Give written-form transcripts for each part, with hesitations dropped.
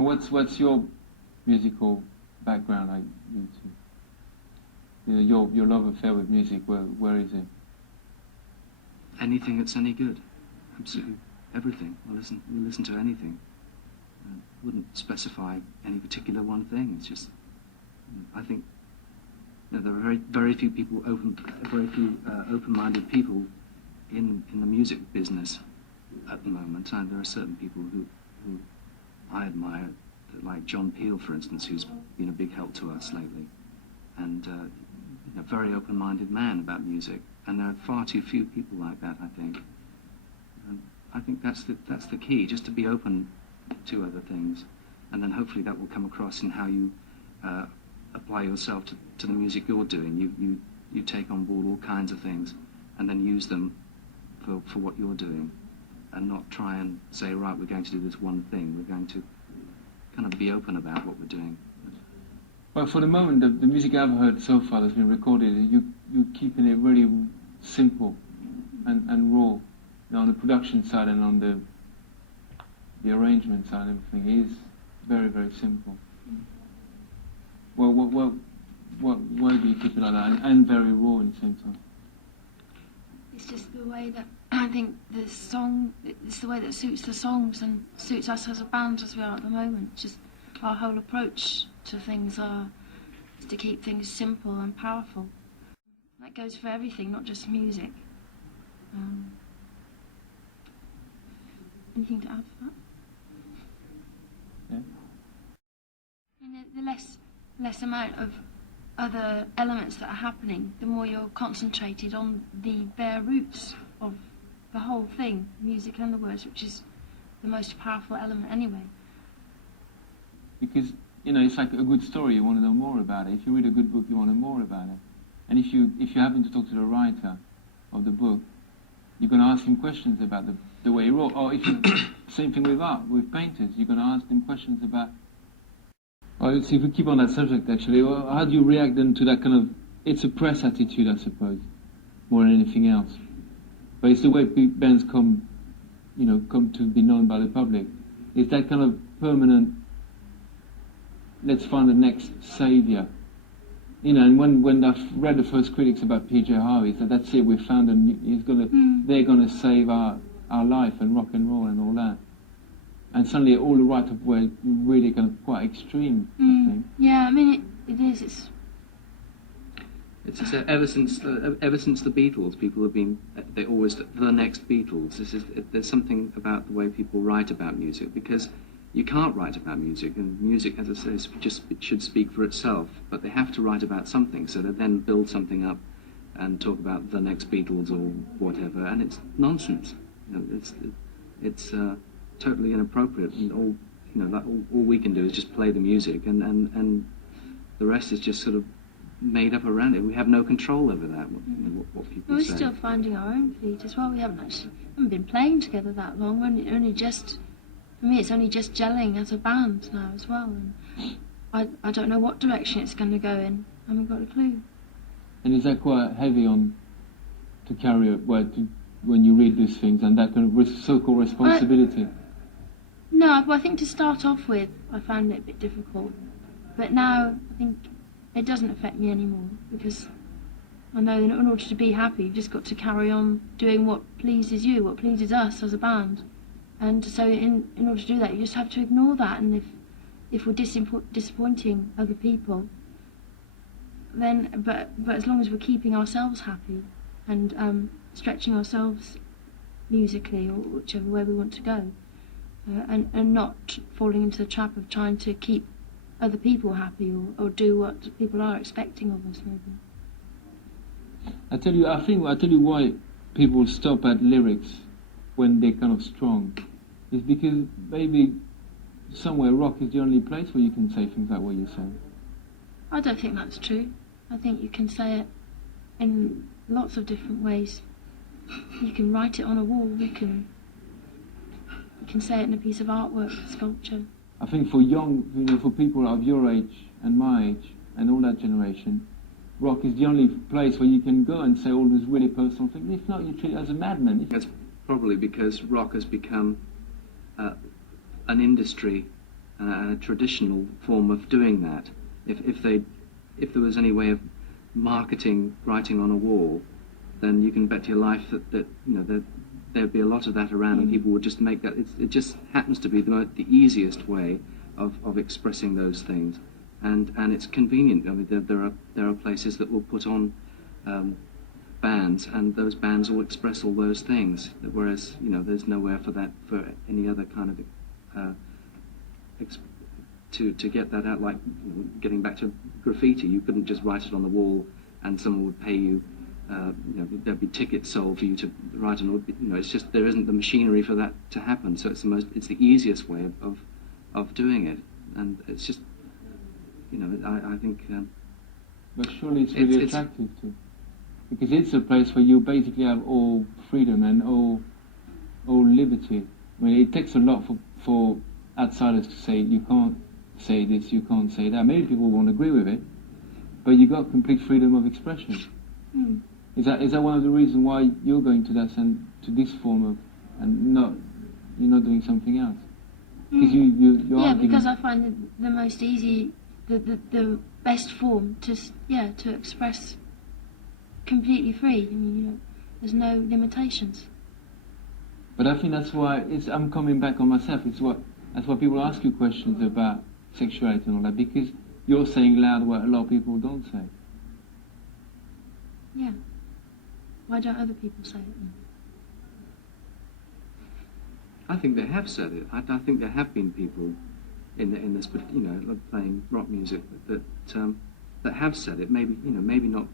And what's your musical background like? You know, your love affair with music. Where is it? Anything that's any good, absolutely everything. We listen to anything. Wouldn't specify any particular one thing. It's just, I think, you know, there are very few people open-minded people in the music business at the moment. And there are certain people who I admire, like John Peel, for instance, who's been a big help to us lately, and a very open-minded man about music. And there are far too few people like that, I think. And I think that's the key, just to be open to other things, and then hopefully that will come across in how you apply yourself to the music you're doing. You take on board all kinds of things, and then use them for what you're doing, and not try and say, right, we're going to do this one thing. We're going to kind of be open about what we're doing. Well, for the moment, the music I've heard so far that's been recorded, you're keeping it really simple and raw, you know, on the production side and on the arrangement side and everything is very, very simple. Well, why do you keep it like that and very raw at the same time? It's just the way that I think it's the way that suits the songs and suits us as a band as we are at the moment. Just our whole approach to things is to keep things simple and powerful. That goes for everything, not just music. Anything to add to that? Yeah. You know, the less amount of other elements that are happening, the more you're concentrated on the bare roots of the whole thing, music and the words, which is the most powerful element anyway. Because, you know, it's like a good story, you want to know more about it. If you read a good book, you want to know more about it. And if you happen to talk to the writer of the book, you're going to ask him questions about the way he wrote. Or if you, same thing with art, with painters, you're going to ask them questions about. Well, let's see if we keep on that subject actually. Well, how do you react then to that kind of, it's a press attitude, I suppose, more than anything else. But it's the way bands come to be known by the public. It's that kind of permanent, let's find the next saviour. You know, and when I've read the first critics about J Harvey, so that's it, we found they're gonna save our life and rock and roll and all that. And suddenly all the writers were really kind of quite extreme, I think. Yeah, I mean it is. It's just ever since the Beatles, people have been they're always the next Beatles. There's something about the way people write about music, because you can't write about music, and music, as I say, it should speak for itself. But they have to write about something, so they then build something up and talk about the next Beatles or whatever, and it's nonsense. You know, it's totally inappropriate, and all we can do is just play the music, and the rest is just sort of made up around it. We have no control over that. What people We're say. still finding our own feet as well. We haven't been playing together that long. For me, it's only just gelling as a band now as well. And I don't know what direction it's going to go in. I haven't got a clue. And is that quite heavy to carry when you read these things and that kind of so-called responsibility? No, I think to start off with, I found it a bit difficult. But now, I think it doesn't affect me anymore, because I know in order to be happy, you've just got to carry on doing what pleases you, what pleases us as a band. And so in order to do that, you just have to ignore that. And if we're disappointing other people, then, but as long as we're keeping ourselves happy and stretching ourselves musically or whichever way we want to go, and not falling into the trap of trying to keep other people happy or do what people are expecting of us, maybe. I tell you why people stop at lyrics when they're kind of strong. Is because maybe somewhere rock is the only place where you can say things like what you say. I don't think that's true. I think you can say it in lots of different ways. You can write it on a wall, you can say it in a piece of artwork, sculpture. I think for for people of your age and my age and all that generation, rock is the only place where you can go and say all these really personal things. If not, you treat it as a madman. That's probably because rock has become an industry a traditional form of doing that. If there was any way of marketing writing on a wall, then you can bet your life that there'd be a lot of that around, and people would just make that. It just happens to be the easiest way of expressing those things, and it's convenient. I mean, there are places that will put on bands, and those bands will express all those things. Whereas there's nowhere for any other kind of to get that out. Like getting back to graffiti, you couldn't just write it on the wall and someone would pay you. There'd be tickets sold for you to write an. It's just there isn't the machinery for that to happen. So it's the easiest way of doing it, and it's just I think. But surely it's really attractive too, because it's a place where you basically have all freedom and all liberty. I mean, it takes a lot for outsiders to say you can't say this, you can't say that. Maybe people won't agree with it, but you got complete freedom of expression. Mm. Is that one of the reasons why you're going to to this form of, and you're not doing something else? Because you are. Yeah, because I find it the most easy, the best form to express completely free. I mean, there's no limitations. But I think that's why I'm coming back on myself. That's why people ask you questions about sexuality and all that, because you're saying loud what a lot of people don't say. Yeah. Why don't other people say it then? I think they have said it. I think there have been people in this, playing rock music that have said it. Maybe not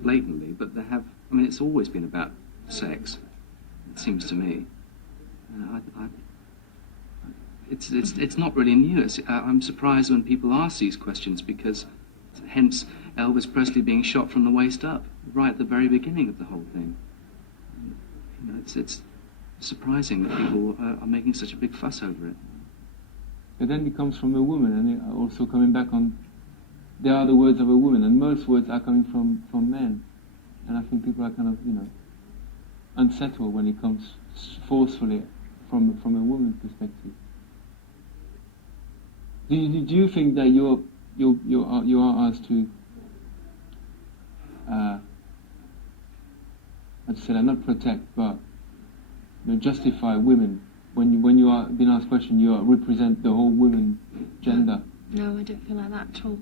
blatantly, but they have. I mean, it's always been about sex. It seems to me. It's not really new. I'm surprised when people ask these questions, because hence Elvis Presley being shot from the waist up, right at the very beginning of the whole thing. It's surprising that people are making such a big fuss over it. But then it comes from a woman, and also coming back on, there are the words of a woman, and most words are coming from men. And I think people are kind of, unsettled when it comes forcefully from a woman's perspective. Do you think that you are asked to I'd say not protect, but justify women when you are being asked a question, you represent the whole women gender? No, I don't feel like that at all.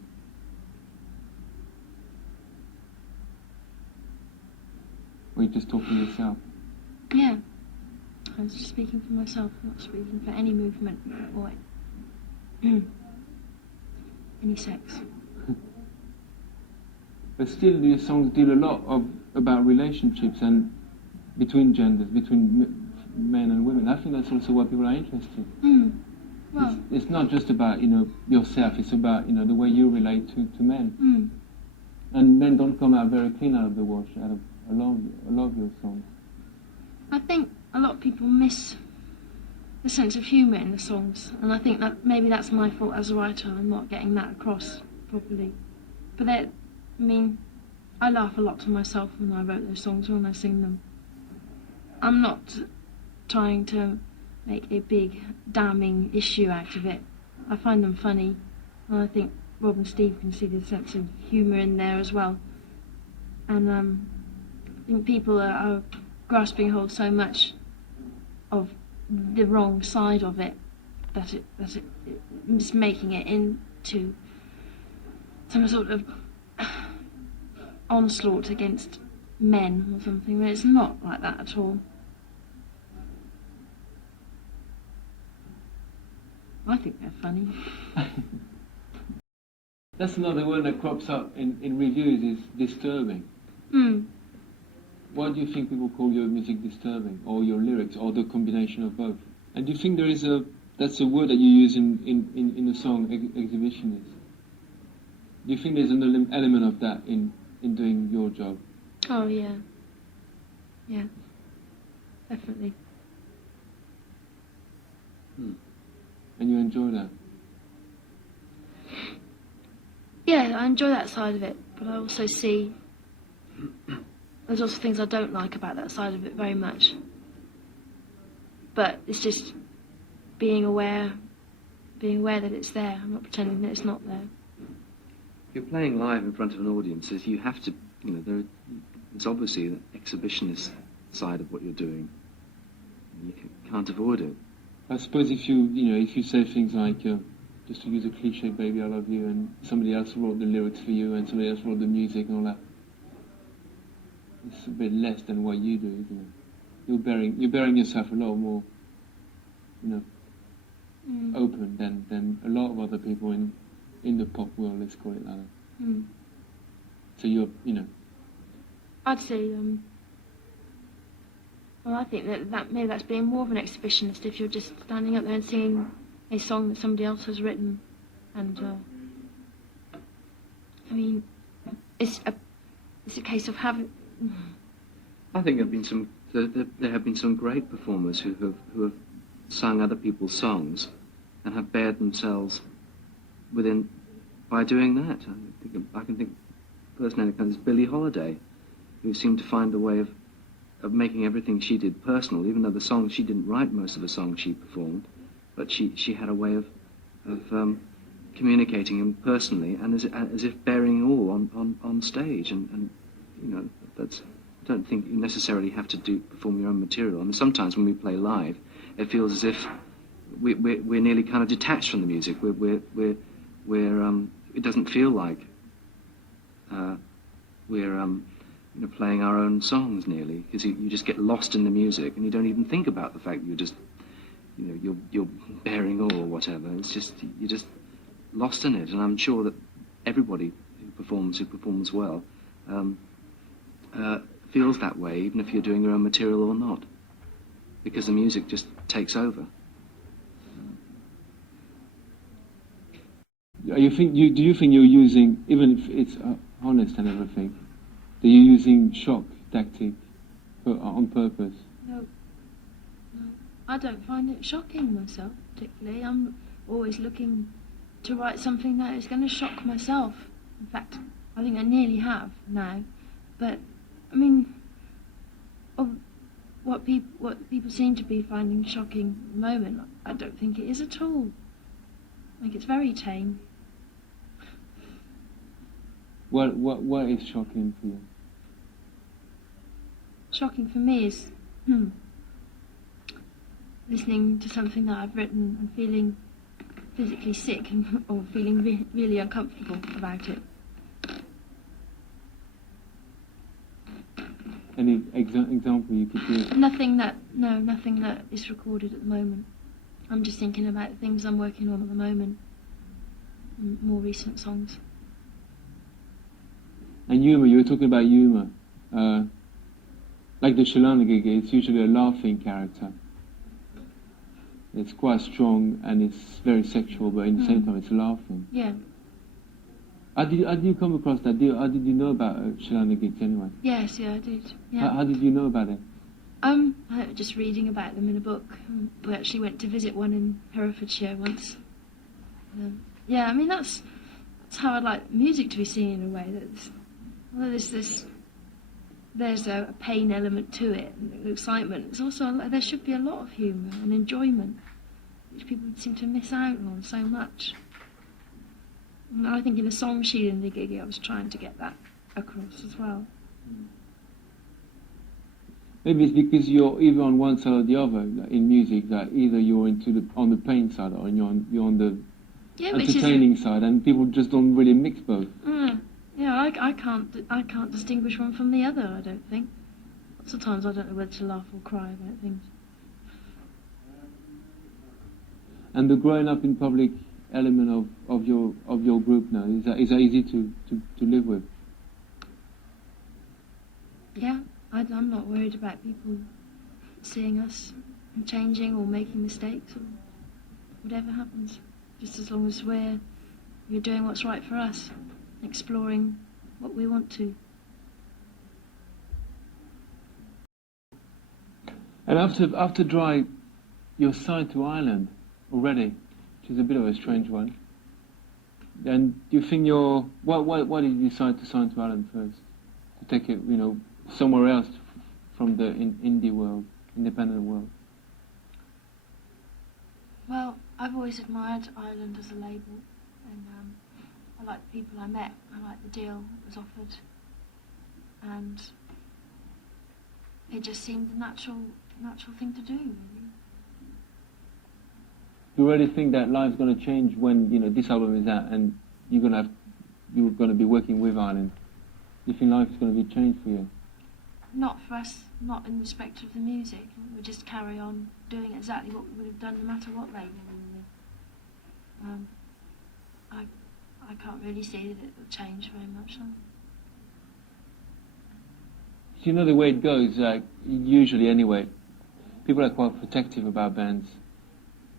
Or you just talking to yourself? Yeah, I was just speaking for myself, not speaking for any movement or any sex. But still, these songs deal a lot about relationships and between genders, between men and women. I think that's also why people are interested. Well, it's not just about yourself. It's about the way you relate to men. And men don't come out very clean out of the wash out of a lot of your songs. I think a lot of people miss the sense of humour in the songs, and I think that maybe that's my fault as a writer. I'm not getting that across properly. But I laugh a lot to myself when I wrote those songs, when I sing them. I'm not trying to make a big damning issue out of it. I find them funny, and I think Rob and Steve can see the sense of humour in there as well. And I think people are grasping hold so much of the wrong side of it that it's making it into some sort of onslaught against men or something, but it's not like that at all. I think they're funny. That's another word that crops up in reviews, is disturbing. Why do you think people call your music disturbing, or your lyrics, or the combination of both? And do you think that's a word that you use in the song Exhibitionist? Do you think there's an element of that in doing your job? Oh yeah. Yeah. Definitely. And you enjoy that? Yeah, I enjoy that side of it, but I also see there's also things I don't like about that side of it very much. But it's just being aware being aware that it's there. I'm not pretending that it's not there. If you're playing live in front of an audience, you have to, there's obviously an exhibitionist side of what you're doing. You can't avoid it. I suppose if you say things like, just to use a cliche, "Baby, I love you," and somebody else wrote the lyrics for you, and somebody else wrote the music and all that, it's a bit less than what you do, isn't it? You're bearing yourself a lot more, open than a lot of other people in the pop world. Let's call it like that. So I'd say, well, I think that maybe that's being more of an exhibitionist if you're just standing up there and singing a song that somebody else has written, and I mean, it's a case of having. I think there have been some great performers who have sung other people's songs and have bared themselves by doing that. I can think personally, there's Billie Holiday, who seemed to find a way of making everything she did personal, even though the songs she didn't write most of the songs she performed, but she had a way of communicating them personally and as if bearing all on stage, and that's. I don't think you necessarily have to perform your own material. I mean, sometimes when we play live, it feels as if we're nearly kind of detached from the music. It doesn't feel like we're playing our own songs nearly, because you just get lost in the music and you don't even think about the fact that you're just you're bearing all or whatever. It's just you're just lost in it, and I'm sure that everybody who performs well feels that way, even if you're doing your own material or not, because the music just takes over. Do you think you're using, even if it's honest and everything, that you're using shock tactic on purpose? No, I don't find it shocking myself particularly. I'm always looking to write something that is going to shock myself. In fact, I think I nearly have now, but I mean, what people seem to be finding shocking at the moment, I don't think it is at all. I think it's very tame. What is shocking for you? Shocking for me is listening to something that I've written and feeling physically sick or feeling really uncomfortable about it. Any example you could give? Nothing that is recorded at the moment. I'm just thinking about things I'm working on at the moment, more recent songs. And humour, you were talking about humour. Like the Shalana gig, it's usually a laughing character. It's quite strong and it's very sexual, but in the same time it's laughing. Yeah. How did you come across that? How did you know about Shalana gigs anyway? Yes, yeah, I did. Yeah. How did you know about it? Just reading about them in a book. We actually went to visit one in Herefordshire once. Yeah, I mean that's how I'd like music to be seen in a way. There's a pain element to it, and excitement. It's also there should be a lot of humour and enjoyment, which people seem to miss out on so much. And I think in the song sheet in the gig, I was trying to get that across as well. Maybe it's because you're either on one side or the other in music. That either you're on the pain side or you're on the entertaining side, and people just don't really mix both. Yeah, I can't distinguish one from the other. I don't think. Lots of times I don't know whether to laugh or cry about things. And the growing up in public element of your group now, is that easy to live with? Yeah, I'm not worried about people seeing us and changing or making mistakes or whatever happens. Just as long as we're doing what's right for us, exploring what we want to. And after Dry, you're signed to Ireland already, which is a bit of a strange one. And do you think why did you decide to sign to Ireland first? To take it, somewhere else from the indie world, independent world? Well, I've always admired Ireland as a label, and I like the people I met. I like the deal that was offered, and it just seemed the natural thing to do, really. You already think that life's going to change when this album is out and you're going to be working with Ireland? You think life is going to be changed for you? Not for us, not in respect of the music. We just carry on doing exactly what we would have done no matter what label we were with. I can't really see that it will change very much. You know the way it goes, usually anyway, people are quite protective about bands.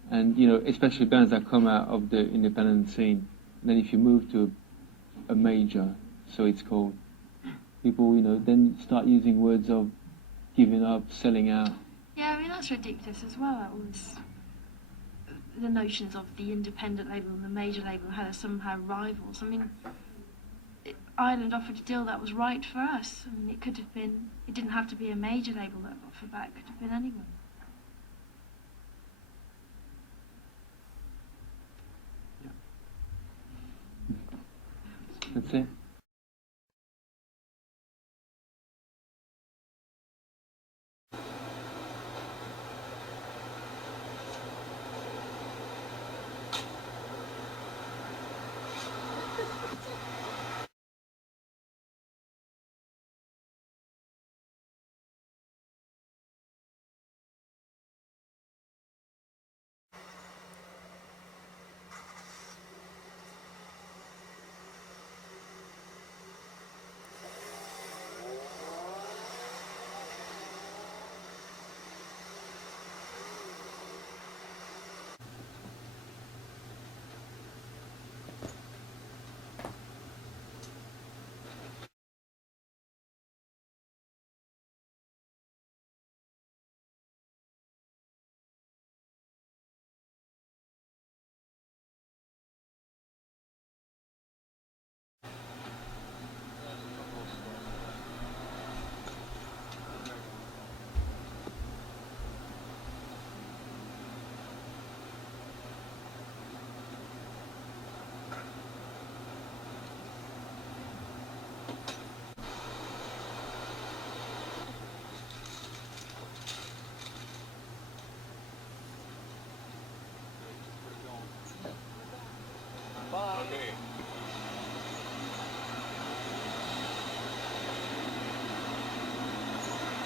And, especially bands that come out of the independent scene. And then if you move to a major, so it's called, people, then start using words of giving up, selling out. Yeah, I mean, that's ridiculous as well. The notions of the independent label and the major label, how they're somehow rivals. I mean, Ireland offered a deal that was right for us. I mean, it didn't have to be a major label that offered that, it could have been anyone. That's it.